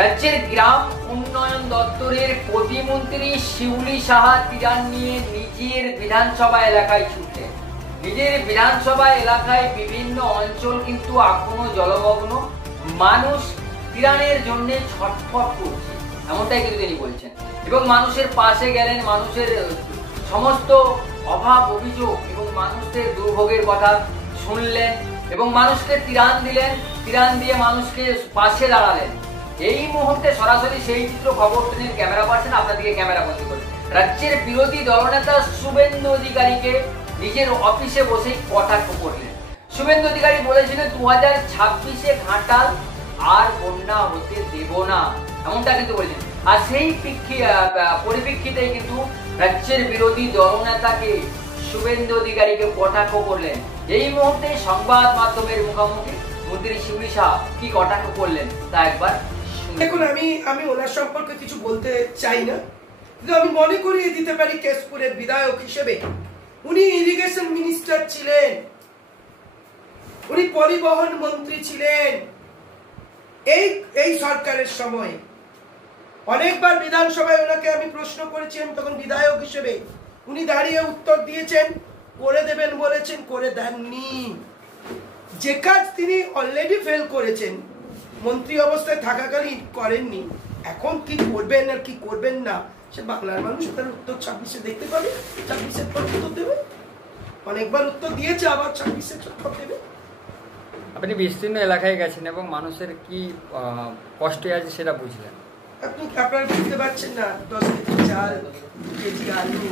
রাজ্যের গ্রাম উন্নয়ন দপ্তরের প্রতিমন্ত্রী শিউলি সাহা ত্রাণ নিয়ে নিজের বিধানসভা এলাকায় ছুটলেন। নিজের বিধানসভা এলাকায় বিভিন্ন অঞ্চল কিন্তু এখনো জলমগ্ন, মানুষ ত্রাণের জন্য ছটফট করছে, এমনটাই কিন্তু তিনি বলছেন। এবং মানুষের পাশে গেলেন, মানুষের সমস্ত অভাব অভিযোগ এবং মানুষের দুর্ভোগের কথা শুনলেন এবং মানুষকে ত্রাণ দিলেন, ত্রাণ দিয়ে মানুষকে পাশে দাঁড়ালেন। এই মুহূর্তে সরাসরি সেই চিত্র খবর ট্রেনের ক্যামেরা পার্সন আপনাদেরকে ক্যামেরা বন্দি করে রাজ্যের বিরোধী দলনেতা শুভেন্দু অধিকারীকে নিজের অফিসে বসেই কটাক্ষ করলেন। শুভেন্দু অধিকারী বলেছিলেন 2026-এ ঘাটাল আর বন্যা হতে দেব না, এমনটা কিন্তু বলেছেন। আর সেই পরিপ্রেক্ষিতে কিন্তু রাজ্যের বিরোধী দলনেতাকে শুভেন্দু অধিকারীকে কটাক্ষ করলেন। এই মুহূর্তে সংবাদ মাধ্যমের মুখোমুখি মন্ত্রী শিউলি সাহা কি কটাক্ষ করলেন তা একবার দেখুন। আমি ওনার সম্পর্কে কিছু বলতে চাই না, কিন্তু আমি মনে করিয়ে দিতে পারি কেশপুরের বিধায়ক হিসেবে উনি ইরিগেশন মিনিস্টার ছিলেন, উনি পরিবহন মন্ত্রী ছিলেন এই সরকারের সময়। অনেকবার বিধানসভায় ওনাকে আমি প্রশ্ন করেছি, তখন বিধায়ক হিসেবে উনি দাঁড়িয়ে উত্তর দিয়েছেন, করে দেবেন বলেছেন, করে দেননি। যে কাজ তিনি অলরেডি ফেল করেছেন, মন্ত্রী অবস্থায় থাকাকালীন করেননি, এখন কি করবেন আর কি করবেন না সে বাংলার মানুষ তার উত্তর 26-এ দেখতে পাবে। 26-এর পর উত্তর দেবে, অনেকবার উত্তর দিয়েছে, আবার 26-এর পর দেবে। আপনি বিস্তীর্ণ এলাকায় গেছেন এবং মানুষের কি কষ্টে আছে সেটা বুঝলেন। আপনারা বুঝতে পারছেন না, 10 কেজি চাল, 2 কেজি আলু,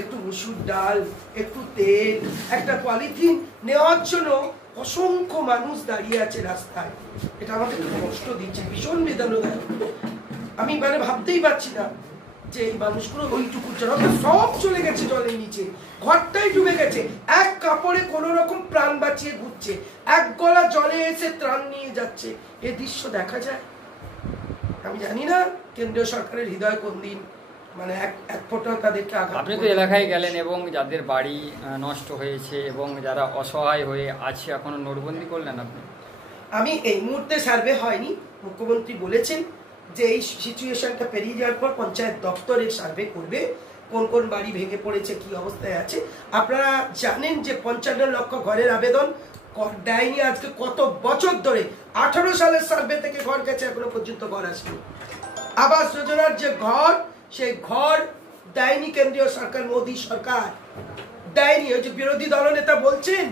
একটু মুসুর ডাল, একটু তেল, একটা পলিথিন নেওয়ার জন্য অসংখ্য মানুষ দাঁড়িয়ে আছে রাস্তায়। এটা আমাকে কষ্ট দিচ্ছে, ভীষণ বেদনাদায়ক। আমি ভাবতেই পারছি না যে এই মানুষগুলো ওইটুকু সব চলে গেছে জলের নিচে, ঘরটাই ডুবে গেছে, এক কাপড়ে কোন রকম প্রাণ বাঁচিয়ে ঘুরছে, এক গলা জলে এসে ত্রাণ নিয়ে যাচ্ছে। এই দৃশ্য দেখা যায়। আমি জানি না কেন্দ্রীয় সরকারের হৃদয় কোন দিন এক ফোঁটা তাদেরকে আঘাত। আপনি তো এলাকায় গেলেন এবং যাদের বাড়ি নষ্ট হয়েছে এবং যারা অসহায় হয়ে আছে এখনো নোটবন্দি করলেন আপনি। আমি এই মুহূর্তে সার্ভে হয়নি, মুখ্যমন্ত্রী বলেছেন যে এই সিচুয়েশনটা পেরিয়ে যাওয়ার পর পঞ্চায়েত দপ্তরের সার্ভে করবে, কোন কোন বাড়ি ভেঙে পড়েছে, কি অবস্থায় আছে। আপনারা জানেন যে 55 লক্ষ ঘরের আবেদন দেয়নি আজকে কত বছর ধরে। 18 সালের সার্ভে থেকে ঘর গেছে, এখনো পর্যন্ত ঘর আসেনি। আবাস যোজনার যে ঘর, সেই ঘর দেয়নি কেন্দ্রীয় সরকার, মোদী সরকার দেয়নি। ওই যে বিরোধী দলনেতা বলছেন,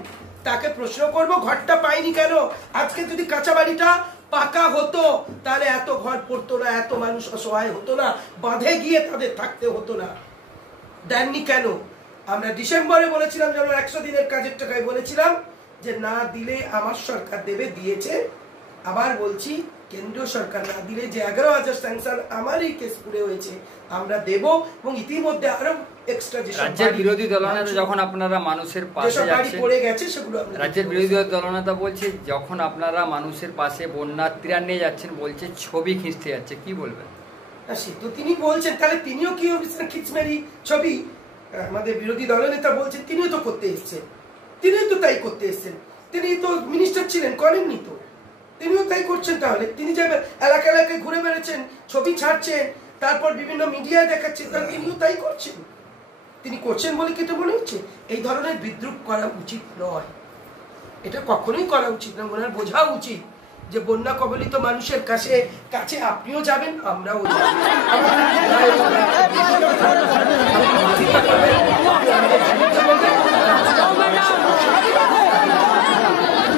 তাকে প্রশ্ন করব ঘরটা পাইনি কেন। আজকে যদি কাঁচা বাড়িটা পাকা হতো তাহলে এত ঘর পড়তো না, এত মানুষ অসহায় হতো না, বাঁধে গিয়ে তাদের থাকতে হতো না। দেননি কেন? আমরা ডিসেম্বরে বলেছিলাম, যেন 100 দিনের কাজের টাকায় বলেছিলাম যে না দিলে আমার সরকার দেবে, দিয়েছে। আবার বলছি, কেন্দ্রীয় সরকার না দিলে যে 11,000 স্যাংশন আমার এই কেসপুরে হয়েছে আমরা দেব। এবং ইতিমধ্যে আরো এক্সট্রা যে রাজ্যের বিরোধী দলনেতা যখন আপনারা মানুষের পাশে যাচ্ছেন, পড়ে গেছে সেগুলো রাজ্যের বিরোধী দলনেতা বলছে যখন আপনারা মানুষের পাশে বন্যার ত্রাণ নিয়ে যাচ্ছেন, বলছে ছবি খিঁচতে যাচ্ছে, কি বলবেন? সে তো তিনি বলছেন, তাহলে তিনিও কি খিচমেরি ছবি আমাদের বিরোধী দলনেতা বলছেন, তিনিও তো করতে এসছেন, তিনিও তো তাই করতে এসছেন। তিনি তো মিনিস্টার ছিলেন, করেননি তো, তিনিও তাই করছেন। তাহলে তিনি যে এলাকা এলাকায় ঘুরে বেড়াচ্ছেন, ছবি ছাড়ছেন, তারপর বিভিন্ন মিডিয়ায় দেখাচ্ছেন, তাহলে তিনিও তাই করছেন। তিনি করছেন বলে কি তো মনে হচ্ছে? এই ধরনের বিদ্রুপ করা উচিত নয়, এটা কখনোই করা উচিত না। ওনার বোঝা উচিত যে বন্যা কবলিত মানুষের কাছে আপনিও যাবেন, আমরাও যাবো।